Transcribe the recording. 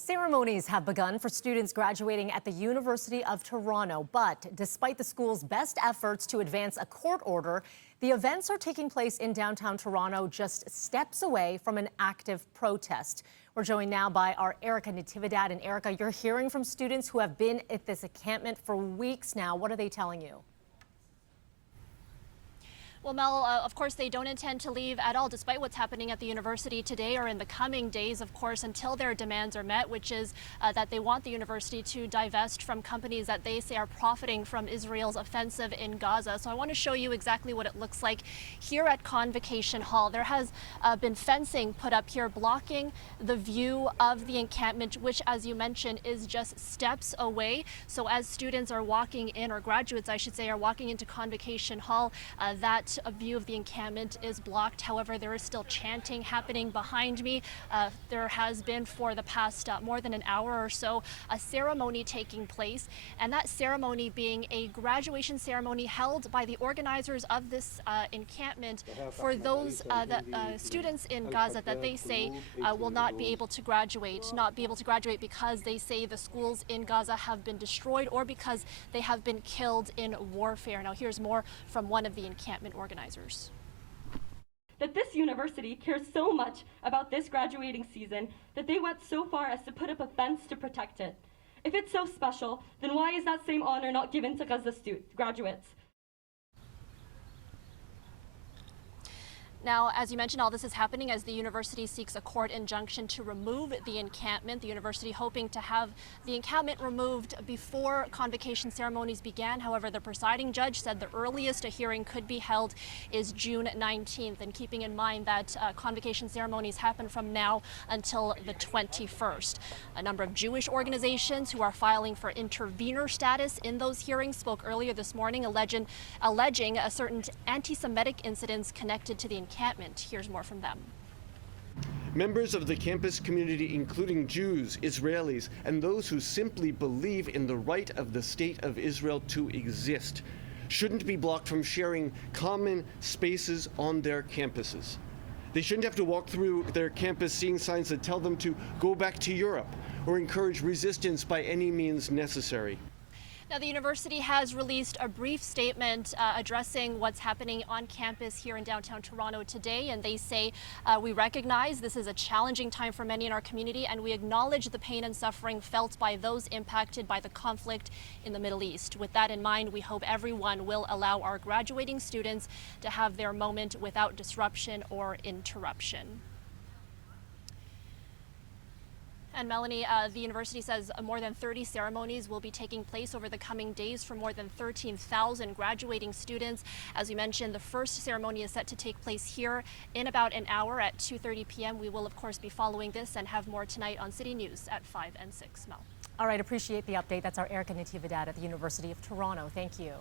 Ceremonies have begun for students graduating at the University of Toronto, but despite the school's best efforts to advance a court order, the events are taking place in downtown Toronto just steps away from an active protest. We're joined now by our Erica Natividad. And Erica, you're hearing from students who have been at this encampment for weeks now. What are they telling you? Well, Mel, of course, they don't intend to leave at all, despite what's happening at the university today or in the coming days, of course, until their demands are met, which is that they want the university to divest from companies that they say are profiting from Israel's offensive in Gaza. So I want to show you exactly what it looks like here at Convocation Hall. There has been fencing put up here blocking the view of the encampment, which, as you mentioned, is just steps away. So as students are walking in, or graduates, I should say, are walking into Convocation Hall, that a view of the encampment is blocked. However, there is still chanting happening behind me. There has been for the past more than an hour or so a ceremony taking place, and that ceremony being a graduation ceremony held by the organizers of this encampment for those students in Gaza that they say will not be able to graduate, because they say the schools in Gaza have been destroyed or because they have been killed in warfare. Now here's more from one of the encampment organizers. That this university cares so much about this graduating season that they went so far as to put up a fence to protect it. If it's so special, then why is that same honor not given to Gaza graduates? Now, as you mentioned, all this is happening as the university seeks a court injunction to remove the encampment. The university hoping to have the encampment removed before convocation ceremonies began. However, the presiding judge said the earliest a hearing could be held is June 19th, and keeping in mind that convocation ceremonies happen from now until the 21st. A number of Jewish organizations who are filing for intervener status in those hearings spoke earlier this morning, alleging a certain anti-Semitic incidents connected to the encampment. Here's more from them. Members of the campus community, including Jews, Israelis, and those who simply believe in the right of the state of Israel to exist, shouldn't be blocked from sharing common spaces on their campuses. They shouldn't have to walk through their campus seeing signs that tell them to go back to Europe or encourage resistance by any means necessary. Now, the university has released a brief statement addressing what's happening on campus here in downtown Toronto today, and they say, we recognize this is a challenging time for many in our community, and we acknowledge the pain and suffering felt by those impacted by the conflict in the Middle East. With that in mind, we hope everyone will allow our graduating students to have their moment without disruption or interruption. And Melanie, the university says more than 30 ceremonies will be taking place over the coming days for more than 13,000 graduating students. As we mentioned, the first ceremony is set to take place here in about an hour at 2:30 p.m. We will, of course, be following this and have more tonight on City News at 5 and 6. Mel. All right, appreciate the update. That's our Erica Natividad at the University of Toronto. Thank you.